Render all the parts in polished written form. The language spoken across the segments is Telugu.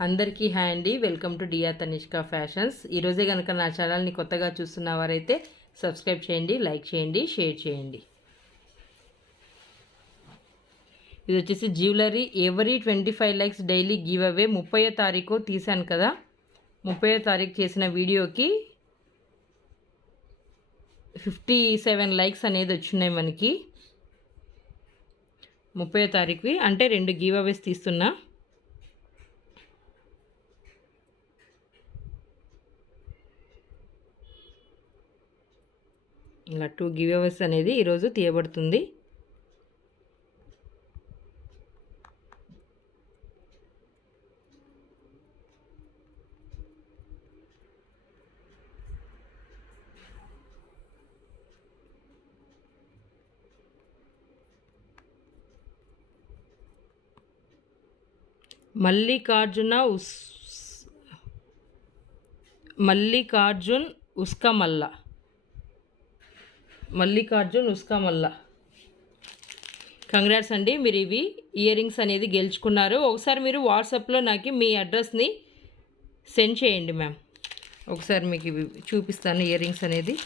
అందరికీ హాయ్ అండి. Welcome to Dia Tanishka fashions. ఈరోజే కనుక నా ఛానల్ని కొత్తగా చూస్తున్న వారైతే సబ్స్క్రైబ్ చేయండి, లైక్ చేయండి, షేర్ చేయండి. ఇది వచ్చేసి jewellery every 25 likes daily give away 30వ తారీఖు తీశాను కదా. 30వ తారీఖు చేసిన వీడియోకి 57 లైక్స్ అనేది వచ్చినాయి మనకి. 30వ తారీఖువి అంటే 2 గివ్ అవేస్ తీస్తున్నా. ఇలా 2 గివ్ అవేస్ అనేది ఈరోజు తీయబడుతుంది. మల్లికార్జున్ ఉస్కా మల్ల కంగ్రాట్స్ అండి, మీరు ఇవి ఇయర్ రింగ్స్ అనేది గెలుచుకున్నారు. ఒకసారి మీరు వాట్సాప్లో నాకు మీ అడ్రస్ని సెండ్ చేయండి మ్యామ్. ఒకసారి మీకు ఇవి చూపిస్తాను ఇయర్ రింగ్స్ అనేది.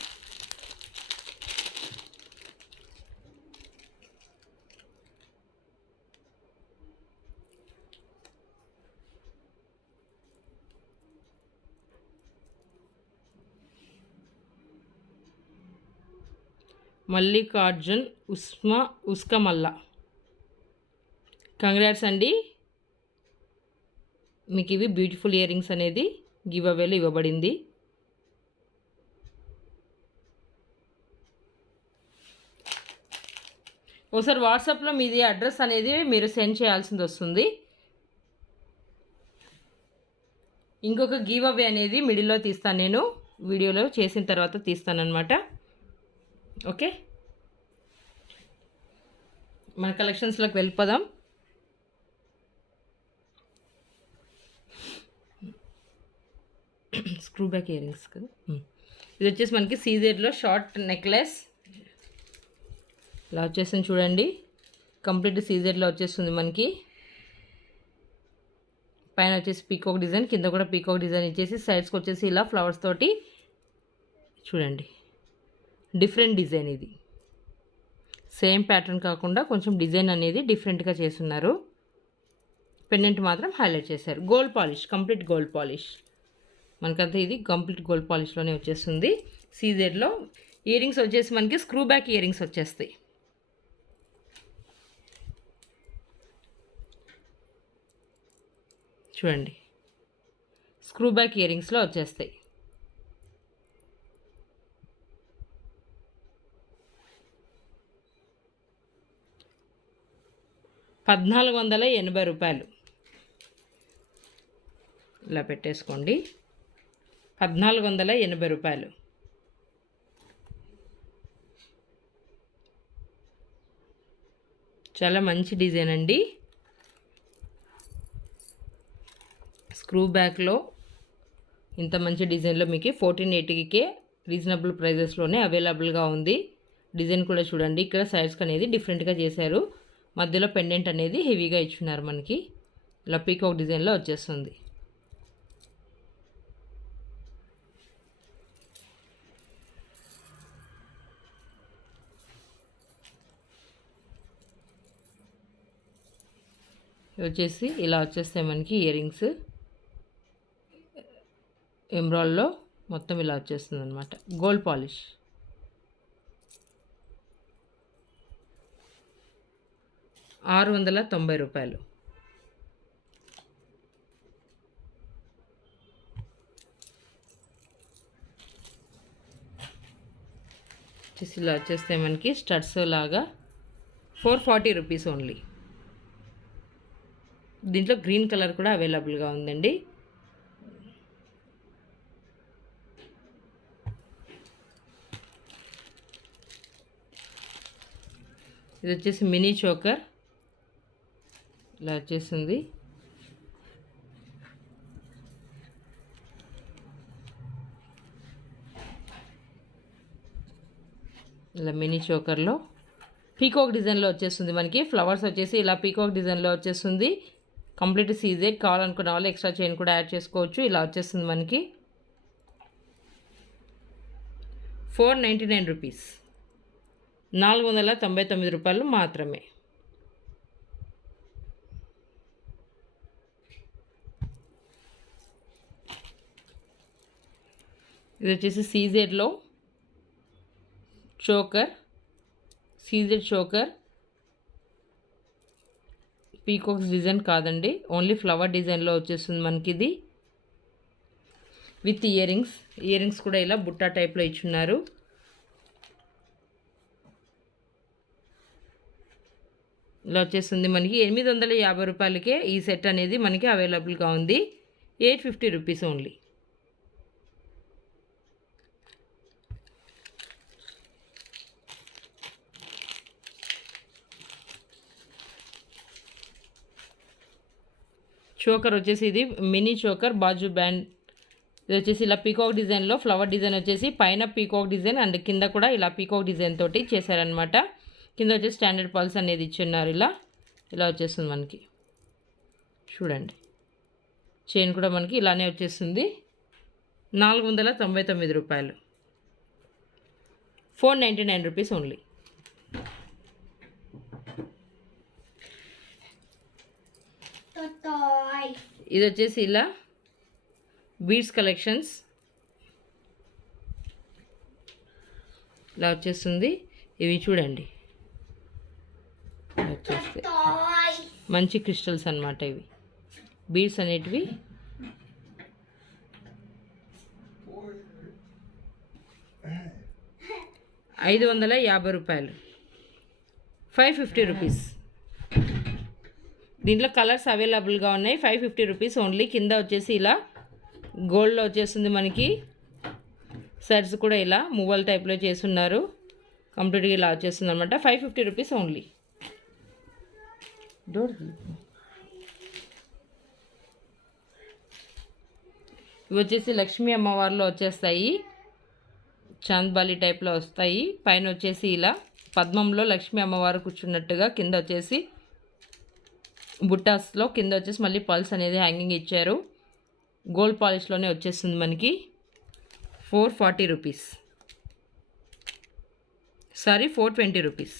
మల్లికార్జున్ ఉస్కా మల్ల కంగ్రాట్స్ అండి, మీకు ఇవి బ్యూటిఫుల్ ఇయర్ రింగ్స్ అనేది గివ్ అవేలో ఇవ్వబడింది. ఒకసారి వాట్సాప్లో మీది అడ్రస్ అనేది మీరు సెండ్ చేయాల్సింది వస్తుంది. ఇంకొక గివ్ అవే అనేది మిడిల్లో తీస్తాను, నేను వీడియోలో చేసిన తర్వాత తీస్తానన్నమాట. ఓకే, మన కలెక్షన్స్లోకి వెళ్ళిపోదాం. స్క్రూ బ్యాక్ ఇయర్ రింగ్స్ కదా. ఇది వచ్చేసి మనకి సీజెడ్లో షార్ట్ నెక్లెస్ ఇలా వచ్చేసింది చూడండి. కంప్లీట్ సీజెడ్లో వచ్చేస్తుంది మనకి. పైన వచ్చేసి పీకాక్ డిజైన్, కింద కూడా పీకాక్ డిజైన్ ఇచ్చేసి సైడ్స్కి వచ్చేసి ఇలా ఫ్లవర్స్ తోటి చూడండి. డిఫరెంట్ డిజైన్ ఇది, సేమ్ ప్యాటర్న్ కాకుండా కొంచెం డిజైన్ అనేది డిఫరెంట్గా చేస్తున్నారు. పెండెంట్ మాత్రం హైలైట్ చేశారు. Gold polish, complete gold polish మనకంతా ఇది కంప్లీట్ గోల్డ్ పాలిష్లోనే వచ్చేస్తుంది. సీజెడ్లో ఇయర్ రింగ్స్ వచ్చేసి మనకి స్క్రూ బ్యాక్ ఇయర్ రింగ్స్ వచ్చేస్తాయి. చూడండి, స్క్రూ బ్యాక్ ఇయర్ రింగ్స్లో వచ్చేస్తాయి. ₹1480 ఇలా పెట్టేసుకోండి. ₹1480. చాలా మంచి డిజైన్ అండి. స్క్రూ బ్యాక్లో ఇంత మంచి డిజైన్లో మీకు 1480కే రీజనబుల్ ప్రైజెస్లోనే అవైలబుల్గా ఉంది. డిజైన్ కూడా చూడండి, ఇక్కడ సైడ్స్కి అనేది డిఫరెంట్గా చేశారు. మధ్యలో పెండెంట్ అనేది హెవీగా ఇచ్చున్నారు మనకి. ఇలా పీకాక్ డిజైన్లో వచ్చేస్తుంది. వచ్చేసి ఇలా వచ్చేస్తాయి మనకి ఇయర్ రింగ్స్. ఎమ్రాల్డ్లో మొత్తం ఇలా వచ్చేస్తుంది అనమాట. Gold polish. ₹690. ఇలా వచ్చేస్తే మనకి స్టడ్స్ లాగా ₹440 ఓన్లీ. దీంట్లో గ్రీన్ కలర్ కూడా అవైలబుల్గా ఉందండి. ఇది వచ్చేసి మినీ చోకర్ ఇలా వచ్చేసింది. ఇలా మినీ చోకర్లో పీకాక్ డిజైన్లో వచ్చేస్తుంది మనకి. ఫ్లవర్స్ వచ్చేసి ఇలా పీకాక్ డిజైన్లో వచ్చేస్తుంది. Complete CZ. కావాలనుకున్న వాళ్ళు ఎక్స్ట్రా చైన్ కూడా యాడ్ చేసుకోవచ్చు. ఇలా వచ్చేస్తుంది మనకి 499 రూపీస్, 499 రూపాయలు మాత్రమే. ఇది వచ్చేసి సీజెడ్లో choker, CZ choker, peacocks design కాదండి, ఓన్లీ ఫ్లవర్ డిజైన్లో వచ్చేస్తుంది మనకి ఇది. విత్ ఇయర్ రింగ్స్ కూడా ఇలా బుట్టా టైప్లో ఇచ్చున్నారు. ఇలా వచ్చేస్తుంది మనకి 850 రూపాయలకే ఈ సెట్ అనేది మనకి అవైలబుల్గా ఉంది. 850 రూపీస్ ఓన్లీ. చోకర్ వచ్చేసి ఇది మినీ చోకర్ బాజు బ్యాండ్. ఇది వచ్చేసి ఇలా పీకాక్ డిజైన్లో ఫ్లవర్ డిజైన్ వచ్చేసి పైన పీకాక్ డిజైన్ అండ్ కింద కూడా ఇలా పీకాక్ డిజైన్ తోటి చేశారనమాట. కింద వచ్చేసి స్టాండర్డ్ పల్స్ అనేది ఇచ్చున్నారు. ఇలా వచ్చేస్తుంది మనకి. చూడండి చైన్ కూడా మనకి ఇలానే వచ్చేస్తుంది. 499 రూపాయలు, 499 రూపీస్ ఓన్లీ. ఇది వచ్చేసి ఇలా బీడ్స్ కలెక్షన్స్ ఇలా వచ్చేస్తుంది. ఇవి చూడండి వచ్చేస్తే మంచి క్రిస్టల్స్ అన్నమాట. ఇవి బీడ్స్ అనేటివి 550 రూపాయలు, 550 రూపీస్. దీంట్లో కలర్స్ అవైలబుల్గా ఉన్నాయి. 550 రూపీస్ ఓన్లీ. కింద వచ్చేసి ఇలా గోల్డ్లో వచ్చేస్తుంది మనకి. సెట్స్ కూడా ఇలా మూవల్ టైప్లో చేస్తున్నారు. కంప్లీట్గా ఇలా వచ్చేస్తుంది అనమాట. 550 రూపీస్ ఓన్లీ. ఇవి వచ్చేసి లక్ష్మీ అమ్మవారిలో వచ్చేస్తాయి. చాంద్బాలి టైప్లో వస్తాయి. పైన వచ్చేసి ఇలా పద్మంలో లక్ష్మీ అమ్మవారు కూర్చున్నట్టుగా, కింద వచ్చేసి బుట్టాస్లో కింద వచ్చేసి మళ్ళీ పల్స్ అనేది హ్యాంగింగ్ ఇచ్చారు. గోల్డ్ పాలిష్లోనే వచ్చేస్తుంది మనకి. 440 రూపీస్, సారీ 420 రూపీస్.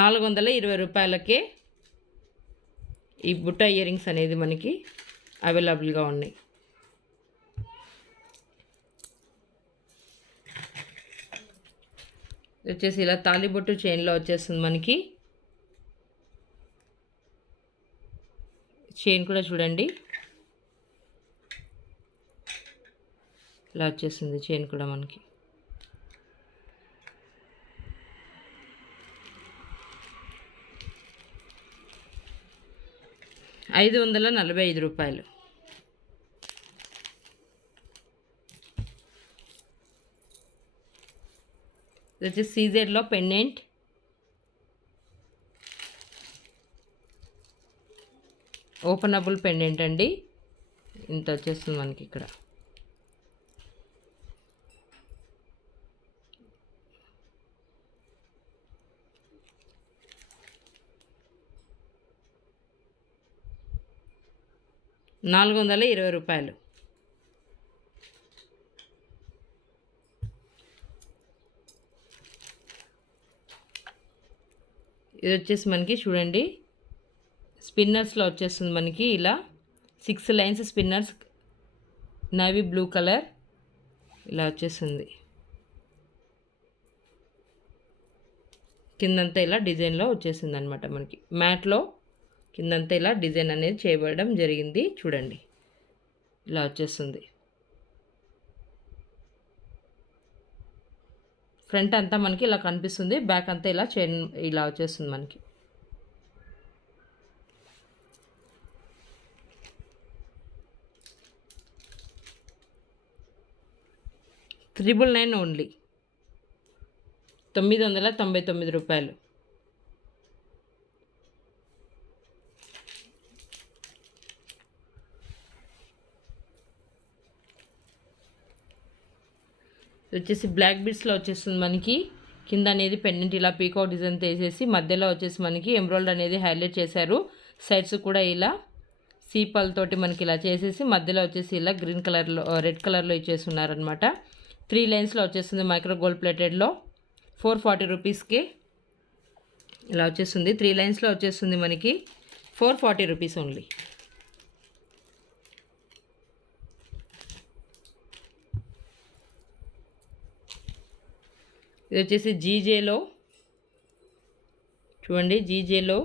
420 రూపాయలకే ఈ బుట్ట ఇయర్ రింగ్స్ అనేది మనకి అవైలబుల్గా ఉన్నాయి. వచ్చేసి ఇలా తాలిబొట్టు చైన్లో వచ్చేస్తుంది మనకి. చైన్ కూడా చూడండి ఇలా వచ్చేస్తుంది. చైన్ కూడా మనకి ₹545. ఇది వచ్చేసి సీజెడ్లో పెండెంట్. ఓపెనబుల్ పెండెంట్ అండి. ఇంత వచ్చేస్తుంది మనకి ఇక్కడ. ₹420. ఇది వచ్చేసి మనకి చూడండి స్పిన్నర్స్లో వచ్చేస్తుంది మనకి. ఇలా 6 lines spinners, navy blue colour ఇలా వచ్చేస్తుంది. కిందంతా ఇలా డిజైన్లో వచ్చేసింది అనమాట మనకి. మ్యాట్లో కిందంతా ఇలా డిజైన్ అనేది చేయబడడం జరిగింది. చూడండి ఇలా వచ్చేస్తుంది. ఫ్రంట్ అంతా మనకి ఇలా కనిపిస్తుంది. బ్యాక్ అంతా ఇలా చైన్ ఇలా వచ్చేస్తుంది మనకి. $999 ఓన్లీ, ₹999. వచ్చేసి బ్లాక్ బీడ్స్లో వచ్చేస్తుంది మనకి. కింద అనేది పెండెంట్ ఇలా పీకాక్ డిజైన్ తీసేసి మధ్యలో వచ్చేసి మనకి ఎంబ్రాయిడరీ అనేది హైలైట్ చేశారు. సైడ్స్ కూడా ఇలా సీపాలతోటి మనకి ఇలా చేసేసి మధ్యలో వచ్చేసి ఇలా గ్రీన్ కలర్లో రెడ్ కలర్లో ఇచ్చేసి ఉన్నారనమాట. 3 లైన్స్లో వచ్చేస్తుంది మైక్రో గోల్డ్ ప్లేటెడ్లో 440 రూపీస్కి ఇలా వచ్చేస్తుంది. 3 లైన్స్లో వచ్చేస్తుంది మనకి 440 రూపీస్ ఓన్లీ. ఇది వచ్చేసి జీజేలో చూడండి, జీజేలో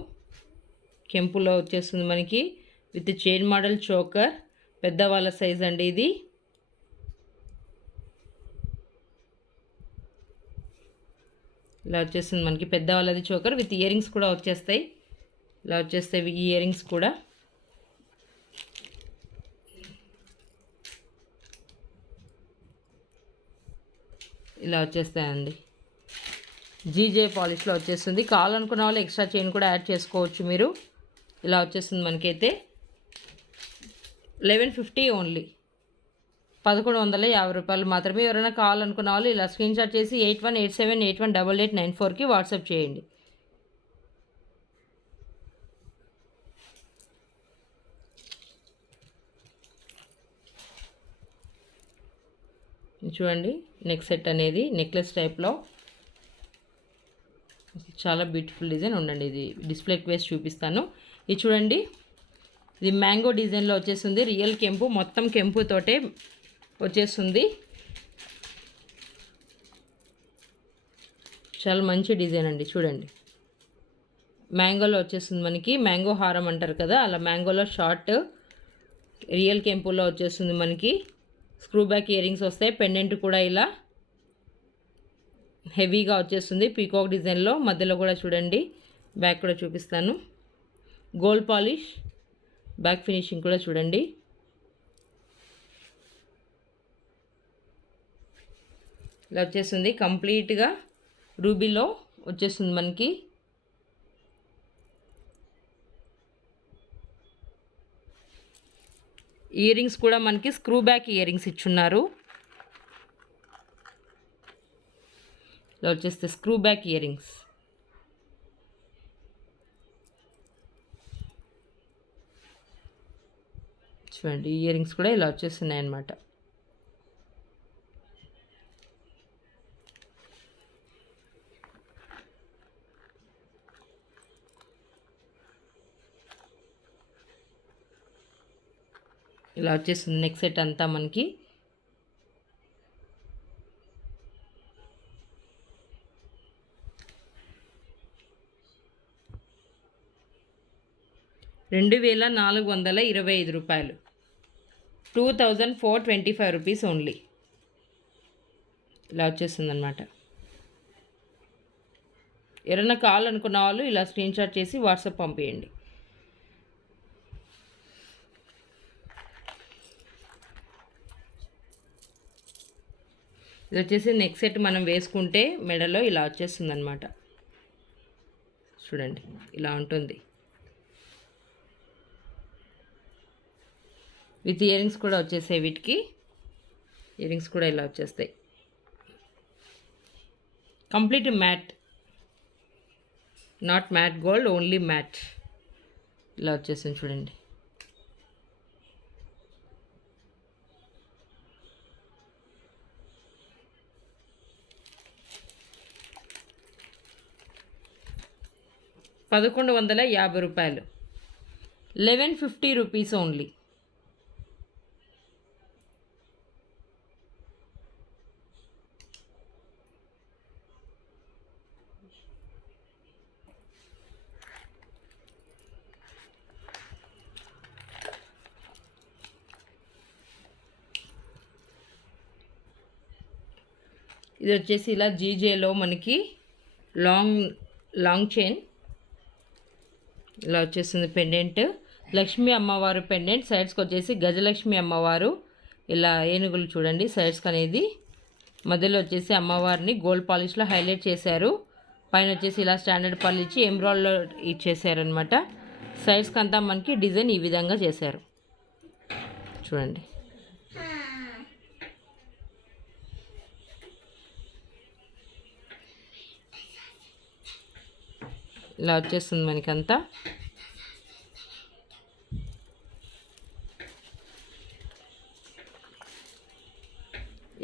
కెంపులో వచ్చేస్తుంది మనకి విత్ చైన్ మోడల్ చోకర్. పెద్దవాళ్ళ సైజ్ అండి ఇది. ఇలా వచ్చేస్తుంది మనకి పెద్దవాళ్ళది చోకర్ విత్ ఇయర్ రింగ్స్ కూడా వచ్చేస్తాయి. ఇలా వచ్చేస్తాయి ఈ ఇయర్ రింగ్స్ కూడా. ఇలా వచ్చేస్తాయండి. జీజే పాలిష్లో వచ్చేస్తుంది. కావాలనుకున్న వాళ్ళు ఎక్స్ట్రా చైన్ కూడా యాడ్ చేసుకోవచ్చు మీరు. ఇలా వచ్చేస్తుంది మనకైతే 1150 ఓన్లీ, 1150 రూపాయలు మాత్రమే. ఎవరైనా కావాలనుకున్న వాళ్ళు ఇలా స్క్రీన్ షాట్ చేసి 8187818894కి వాట్సాప్ చేయండి. చూడండి నెక్ సెట్ అనేది నెక్లెస్ టైప్లో చాలా బ్యూటిఫుల్ డిజైన్. ఉండండి ఇది డిస్ప్లేకి వేసి చూపిస్తాను. ఇది చూడండి, ఇది మ్యాంగో డిజైన్లో వచ్చేస్తుంది. రియల్ కెంపు, మొత్తం కెంపుతోటే వచ్చేస్తుంది. చాలా మంచి డిజైన్ అండి. చూడండి మ్యాంగోలో వచ్చేస్తుంది మనకి. మ్యాంగో హారం అంటారు కదా, అలా మ్యాంగోలో షార్ట్ రియల్ కెంపులో వచ్చేస్తుంది మనకి. స్క్రూ బ్యాక్ ఇయర్ రింగ్స్ వస్తాయి. పెండెంట్ కూడా ఇలా హెవీగా వచ్చేస్తుంది పీకాక్ డిజైన్లో. మధ్యలో కూడా చూడండి, బ్యాక్ కూడా చూపిస్తాను. గోల్డ్ పాలిష్ బ్యాక్ ఫినిషింగ్ కూడా చూడండి. ఇలా వచ్చేస్తుంది కంప్లీట్గా రూబీలో వచ్చేస్తుంది మనకి. ఇయర్ రింగ్స్ కూడా మనకి స్క్రూ బ్యాక్ ఇయర్ రింగ్స్ ఇచ్చున్నారు. ఇలా వచ్చేస్తే స్క్రూ బ్యాక్ ఇయర్ రింగ్స్. చూడండి ఇయర్ రింగ్స్ కూడా ఇలా వచ్చేస్తున్నాయి అన్నమాట. ఇలా వచ్చేస్తుంది నెక్ సెట్ అంతా మనకి. ₹2425, 2425 రూపీస్ ఓన్లీ. ఇలా వచ్చేస్తుంది అనమాట. ఎవరైనా కావాలనుకున్న వాళ్ళు ఇలా స్క్రీన్ షాట్ చేసి వాట్సాప్ పంపించండి. ఇది వచ్చేసి నెక్ సెట్ మనం వేసుకుంటే మెడలో ఇలా వచ్చేస్తుంది అనమాట. చూడండి ఇలా ఉంటుంది. విత్ ఇయర్ రింగ్స్ కూడా వచ్చేసాయి. వీటికి ఇయర్ రింగ్స్ కూడా ఇలా వచ్చేస్తాయి. Complete matte, not matte gold, only matte. ఇలా వచ్చేసింది చూడండి. ₹1150, 1150 రూపీస్ ఓన్లీ. ఇది వచ్చేసి ఇలా జీజేలో మనకి లాంగ్ చైన్ ఇలా వచ్చేస్తుంది. పెండెంట్ లక్ష్మీ అమ్మవారు పెండెంట్. సైడ్స్కి వచ్చేసి గజలక్ష్మి అమ్మవారు ఇలా ఏనుగులు చూడండి సైడ్స్కి అనేది. మధ్యలో వచ్చేసి అమ్మవారిని గోల్డ్ పాలిష్లో హైలైట్ చేశారు. పైన వచ్చేసి ఇలా స్టాండర్డ్ పళ్ళు ఇచ్చి ఎమ్రాయిడ్లో ఇచ్చేసారనమాట. సైడ్స్కి అంతా మనకి డిజైన్ ఈ విధంగా చేశారు చూడండి. ఇలా వచ్చేస్తుంది మనకంతా.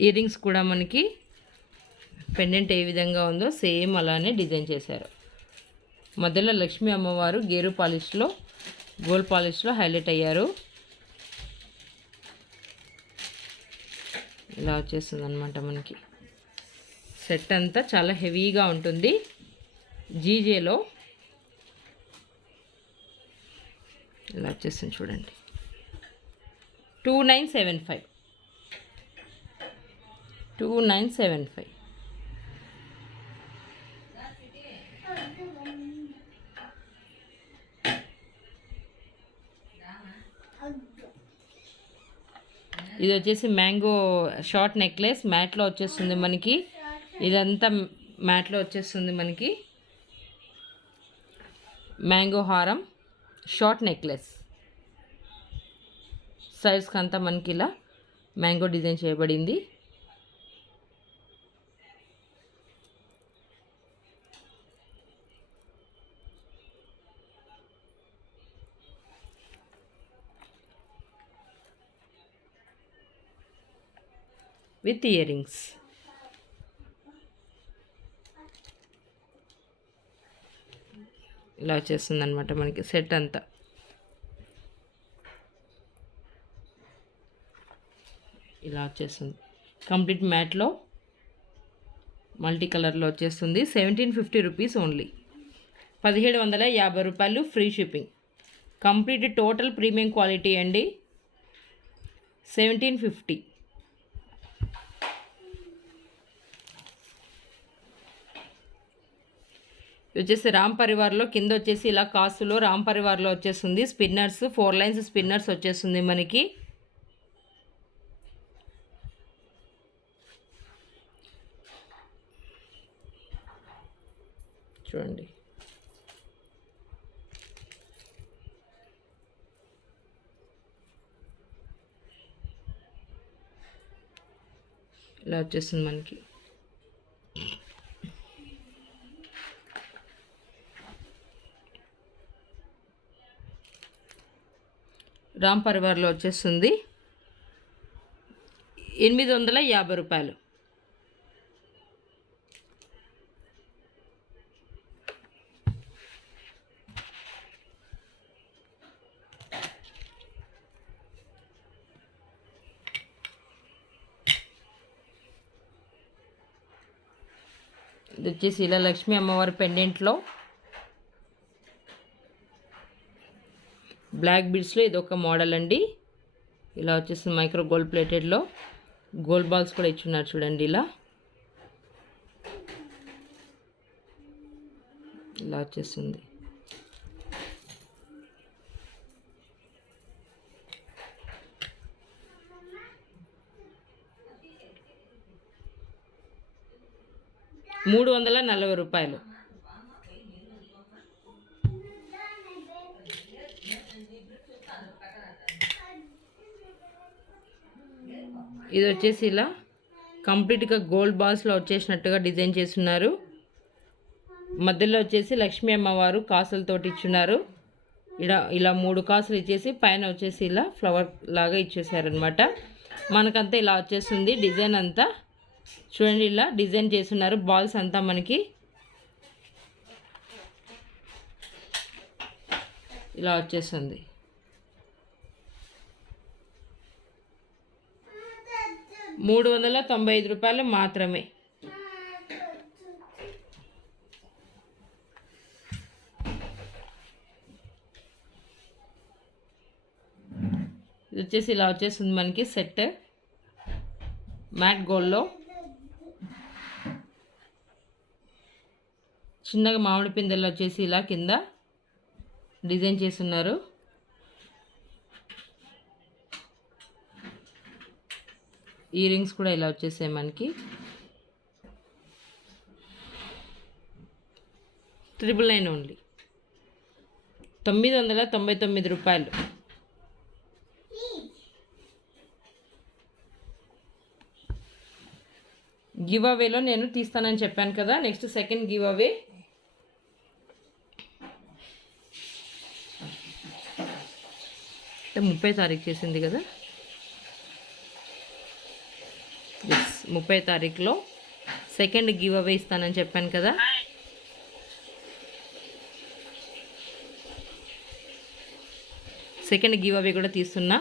ఇయర్ రింగ్స్ కూడా మనకి పెండెంట్ ఏ విధంగా ఉందో సేమ్ అలానే డిజైన్ చేశారు. మధ్యలో లక్ష్మీ అమ్మవారు గేరు పాలిష్లో గోల్డ్ పాలిష్లో హైలైట్ అయ్యారు. ఇలా వచ్చేస్తుంది అనమాట మనకి. సెట్ అంతా చాలా హెవీగా ఉంటుంది. జీజేలో ఇలా వచ్చేస్తుంది చూడండి. 2975 2975. ఇది వచ్చేసి మ్యాంగో షార్ట్ నెక్లెస్ మ్యాట్లో వచ్చేస్తుంది మనకి. ఇదంతా మ్యాట్లో వచ్చేస్తుంది మనకి. మ్యాంగో హారం షార్ట్ నెక్లెస్ సైడ్స్కి అంతా మనకి ఇలా మ్యాంగో డిజైన్ చేయబడింది. With ear rings. ఇలా వచ్చేస్తుంది అనమాట మనకి సెట్ అంతా. ఇలా వచ్చేస్తుంది కంప్లీట్ మ్యాట్లో మల్టీ కలర్లో వచ్చేస్తుంది. 1750 రూపీస్ ఓన్లీ. 1750 రూపాయలు free shipping. Complete total premium quality అండి. 1750. వచ్చేసి రామ్ పరివార్లో కింద వచ్చేసి ఇలా కాసులో రామ్ పరివార్లో వచ్చేస్తుంది. స్పిన్నర్స్ 4 లైన్స్ స్పిన్నర్స్ వచ్చేస్తుంది మనకి. చూడండి ఇలా వచ్చేస్తుంది మనకి. రామ్ పరివార్లో వచ్చేస్తుంది 850 రూపాయలు. ఇది వచ్చేసి ఇలా లక్ష్మీ అమ్మవారి పెండెంట్లో బ్లాక్ బీడ్స్లో ఇది ఒక మోడల్ అండి. ఇలా వచ్చేస్తుంది మైక్రో గోల్డ్ ప్లేటెడ్లో. గోల్డ్ బాల్స్ కూడా ఇచ్చున్నారు చూడండి. ఇలా వచ్చేస్తుంది. ₹340. ఇది వచ్చేసి ఇలా కంప్లీట్గా గోల్డ్ బాల్స్లో వచ్చేసినట్టుగా డిజైన్ చేస్తున్నారు. మధ్యలో వచ్చేసి లక్ష్మీ అమ్మవారు కాసులతోటి ఇచ్చున్నారు. ఇలా 3 కాసులు ఇచ్చేసి పైన వచ్చేసి ఇలా ఫ్లవర్ లాగా ఇచ్చేసారనమాట. మనకంతా ఇలా వచ్చేస్తుంది డిజైన్ అంతా. చూడండి ఇలా డిజైన్ చేస్తున్నారు. బాల్స్ అంతా మనకి ఇలా వచ్చేస్తుంది. ₹395 మాత్రమే. ఇది వచ్చేసి ఇలా వచ్చేస్తుంది మనకి సెట్ మ్యాట్ గోల్డ్లో. చిన్నగా మామిడి పిందెల్లో వచ్చేసి ఇలా కింద డిజైన్ చేస్తున్నారు. ఇయర్ రింగ్స్ కూడా ఇలా వచ్చేసాయి మనకి. 999 ఓన్లీ. ₹999. గివ్ అవేలో నేను తీస్తానని చెప్పాను కదా. Next second give away. అంటే 30 తారీఖు చేసింది కదా. ఎస్ 30 తారీఖులో సెకండ్ గివ్ అవే ఇస్తానని చెప్పాను కదా. సెకండ్ గివ్ అవే కూడా తీస్తున్నా.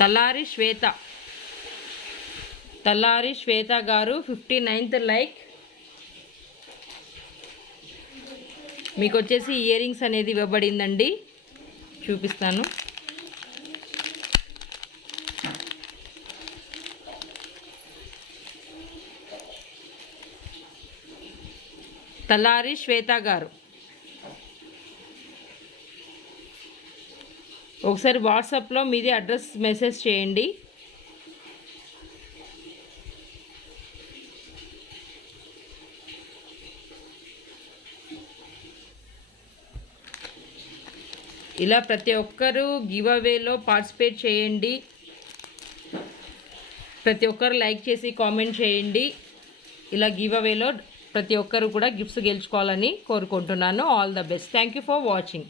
తల్లారి శ్వేత గారు 59th లైక్. మీకు వచ్చేసి ఇయర్ రింగ్స్ అనేది ఇవ్వబడిందండి, చూపిస్తాను. తల్లారి శ్వేత గారు ఒకసారి వాట్సాప్లో మీది అడ్రస్ మెసేజ్ చేయండి. ఇలా ప్రతి ఒక్కరూ గివ్ అవేలో పార్టిసిపేట్ చేయండి. ప్రతి ఒక్కరు లైక్ చేసి కామెంట్ చేయండి. ఇలా గివ్ అవేలో ప్రతి ఒక్కరు కూడా గిఫ్ట్స్ గెలుచుకోవాలని కోరుకుంటున్నాను. All the best. Thank you for watching.